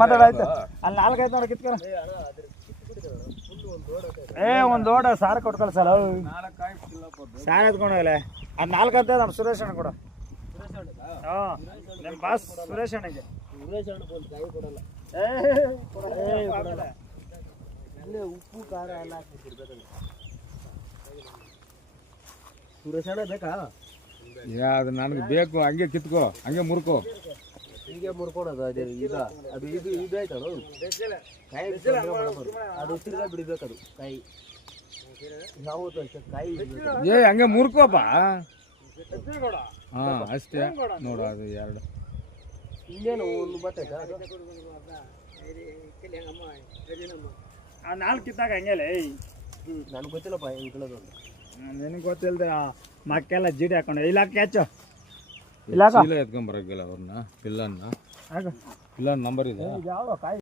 ಮಾತಾಡಾಯ್ತು ಅಲ್ಲಿ 4 ಐತೆ ನೋಡಿ ಕಿತ್ಕೊಳ ಒಂದು ಓಡ ಸಾರ ಕೊಟ್ಕೊಳ ಸರ್ ಸಾರ ಎತ್ಕೊಂಡೋಗಲ್ಲ ಅದು 4 ಅಂತ ನಮ್ಮ ಸುರೇಶ್ ಅಣ್ಣ ಕೂಡ ನಿಮ್ಮ ಬಾಸ್ ಸುರೇಶ್ ಅಣ್ಣಗೆ ಉಪ್ಪು ಖಾರ ಎಲ್ಲ ಹಾಕ್ಬಿಟ್ಟಿರ್ಬೇಕಲ್ಲ ಸುರೇಶ್ ಅಣ್ಣ ಬೇಕಾ ಅದು ನನಗೆ ಬೇಕು ಹಂಗೆ ಕಿತ್ಕೋ ಹಂಗೆ ಮುರ್ಕೋ ಹೀಗೆ ಮುರ್ಕೊಡೋದು ಅದೇ ಈಗ ಅದು ಇದು ಆಯ್ತಲ್ಲ ಕಾಯಿ ಅದು ತಿರ್ಗಾ ಬಿಡಬೇಕದು ಕಾಯಿ ಯಾವತ್ತು ಅಷ್ಟೇ ಕಾಯಿ ಹಂಗೆ ಮುರ್ಕೋಪ ಹಾಂ ಅಷ್ಟೇ ನೋಡು ಅದು 2 ಇನ್ನೇನು ಒಂದು ಬರ್ತೈತೆ ಆ 4 ಕಿತ್ತಾಗ ಹಂಗೆಲ್ಲ ನನಗೆ ಗೊತ್ತಿಲ್ಲಪ್ಪ ಹೆಂಗೆ ಕೀಳೋದು ನಿನಗೆ ಗೊತ್ತಿಲ್ಲದೆ ಮಕ್ಕೆಲ್ಲ ಜೀಡಿ ಹಾಕೊಂಡು ಇಲ್ಲ ಕ್ಯಾಚು ಇಲ್ಲ ಎತ್ಕೊಂಬರಕ್ಕಿಲ್ಲ ಅವ್ರನ್ನ ಪಿಲ್ಲನ್ನ ನಂಬರ್ ಇದೆ ಯಾವ ಕಾಯಿ